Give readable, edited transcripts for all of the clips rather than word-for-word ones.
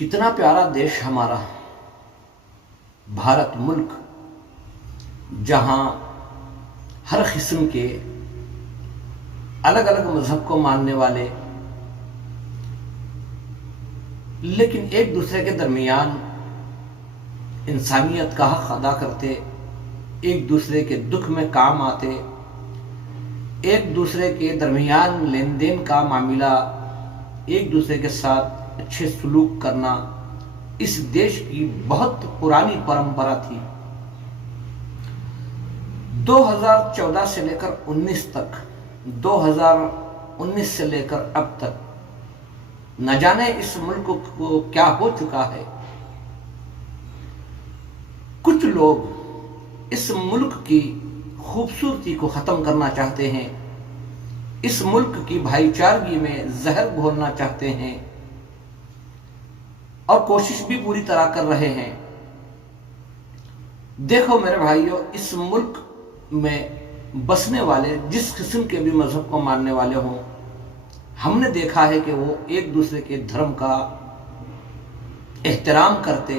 कितना प्यारा देश हमारा भारत मुल्क, जहाँ हर किस्म के अलग अलग मजहब को मानने वाले लेकिन एक दूसरे के दरमियान इंसानियत का हक अदा करते, एक दूसरे के दुख में काम आते, एक दूसरे के दरमियान लेन देन का मामला, एक दूसरे के साथ अच्छे सलूक करना इस देश की बहुत पुरानी परंपरा थी। 2014 से लेकर 19 तक, 2019 से लेकर अब तक न जाने इस मुल्क को क्या हो चुका है। कुछ लोग इस मुल्क की खूबसूरती को खत्म करना चाहते हैं, इस मुल्क की भाईचारगी में जहर घोलना चाहते हैं और कोशिश भी पूरी तरह कर रहे हैं। देखो मेरे भाइयों, इस मुल्क में बसने वाले जिस किस्म के भी मजहब को मानने वाले हों, हमने देखा है कि वो एक दूसरे के धर्म का एहतराम करते,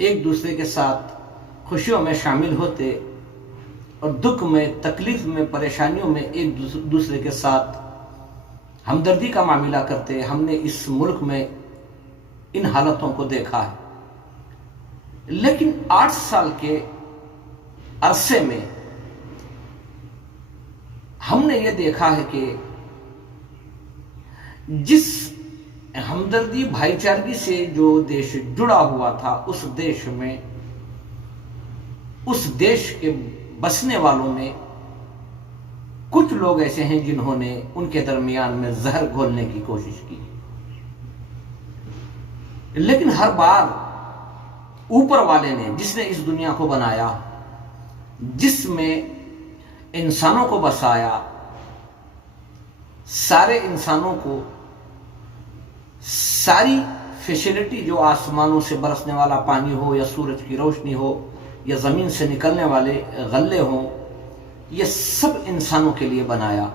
एक दूसरे के साथ खुशियों में शामिल होते और दुख में, तकलीफ में, परेशानियों में एक दूसरे के साथ हमदर्दी का मामला करते। हमने इस मुल्क में इन हालतों को देखा है। लेकिन 8 साल के अरसे में हमने ये देखा है कि जिस हमदर्दी भाईचारगी से जो देश जुड़ा हुआ था, उस देश में, उस देश के बसने वालों में कुछ लोग ऐसे हैं जिन्होंने उनके दरमियान में जहर घोलने की कोशिश की। लेकिन हर बार ऊपर वाले ने, जिसने इस दुनिया को बनाया, जिसमें इंसानों को बसाया, सारे इंसानों को सारी फैसिलिटी, जो आसमानों से बरसने वाला पानी हो या सूरज की रोशनी हो या जमीन से निकलने वाले गल्ले हों, ये सब इंसानों के लिए बनाया,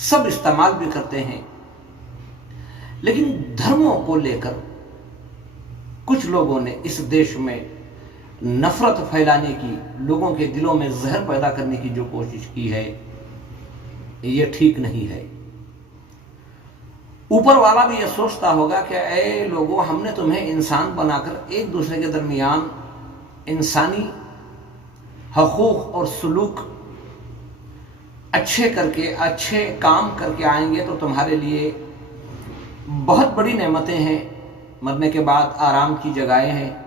सब इस्तेमाल भी करते हैं। लेकिन धर्मों को लेकर कुछ लोगों ने इस देश में नफरत फैलाने की, लोगों के दिलों में जहर पैदा करने की जो कोशिश की है, ये ठीक नहीं है। ऊपर वाला भी ये सोचता होगा कि ऐ लोगों, हमने तुम्हें इंसान बनाकर एक दूसरे के दरमियान इंसानी हकूक और सलूक अच्छे करके, अच्छे काम करके आएंगे तो तुम्हारे लिए बहुत बड़ी नेमतें हैं, मरने के बाद आराम की जगहें हैं।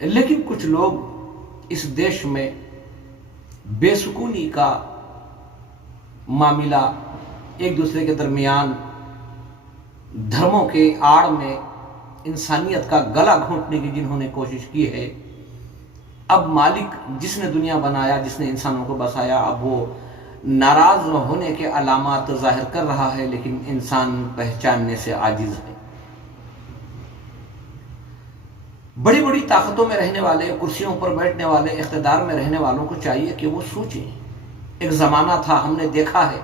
लेकिन कुछ लोग इस देश में बेसुकूनी का मामला, एक दूसरे के दरमियान धर्मों के आड़ में इंसानियत का गला घोंटने की जिन्होंने कोशिश की है, अब मालिक जिसने दुनिया बनाया, जिसने इंसानों को बसाया, अब वो नाराज होने के अलामात जाहिर कर रहा है, लेकिन इंसान पहचानने से आजिज है। बड़ी बड़ी ताकतों में रहने वाले, कुर्सियों पर बैठने वाले, इख्तिदार में रहने वालों को चाहिए कि वो सोचें। एक जमाना था, हमने देखा है,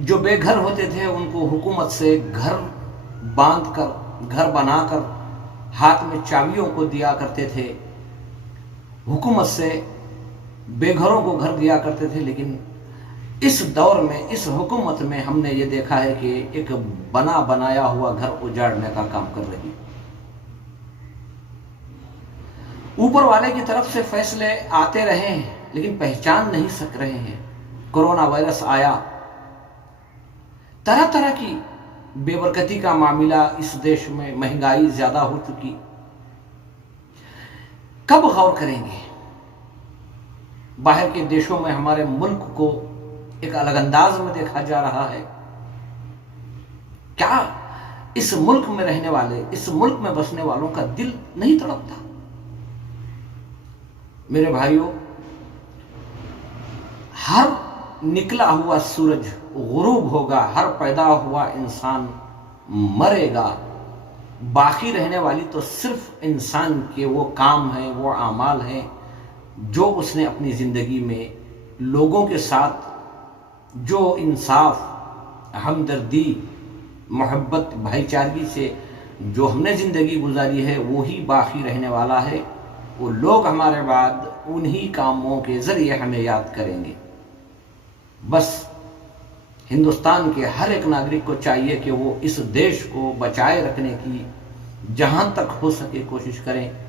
जो बेघर होते थे उनको हुकूमत से घर बांधकर, घर बनाकर हाथ में चाबियों को दिया करते थे, हुकूमत से बेघरों को घर दिया करते थे। लेकिन इस दौर में, इस हुकूमत में हमने ये देखा है कि एक बना बनाया हुआ घर उजाड़ने का काम कर रही है। ऊपर वाले की तरफ से फैसले आते रहे हैं, लेकिन पहचान नहीं सक रहे हैं। कोरोना वायरस आया, तरह तरह की बेबरकती का मामला इस देश में, महंगाई ज्यादा हो चुकी। कब गौर करेंगे? बाहर के देशों में हमारे मुल्क को एक अलग अंदाज में देखा जा रहा है। क्या इस मुल्क में रहने वाले, इस मुल्क में बसने वालों का दिल नहीं तड़पता? मेरे भाइयों, हर निकला हुआ सूरज गुरूब होगा, हर पैदा हुआ इंसान मरेगा। बाकी रहने वाली तो सिर्फ इंसान के वो काम हैं, वो आमाल हैं जो उसने अपनी जिंदगी में लोगों के साथ जो इंसाफ, हमदर्दी, محبت بھائی چارگی سے جو ہم نے زندگی گزاری ہے وہی باقی رہنے والا ہے. وہ لوگ ہمارے بعد انہی کاموں کے ذریعے ہمیں یاد کریں گے. بس ہندوستان کے ہر ایک ناگرک کو چاہیے کہ وہ اس دیش کو بچائے رکھنے کی جہاں تک ہو سکے کوشش کریں.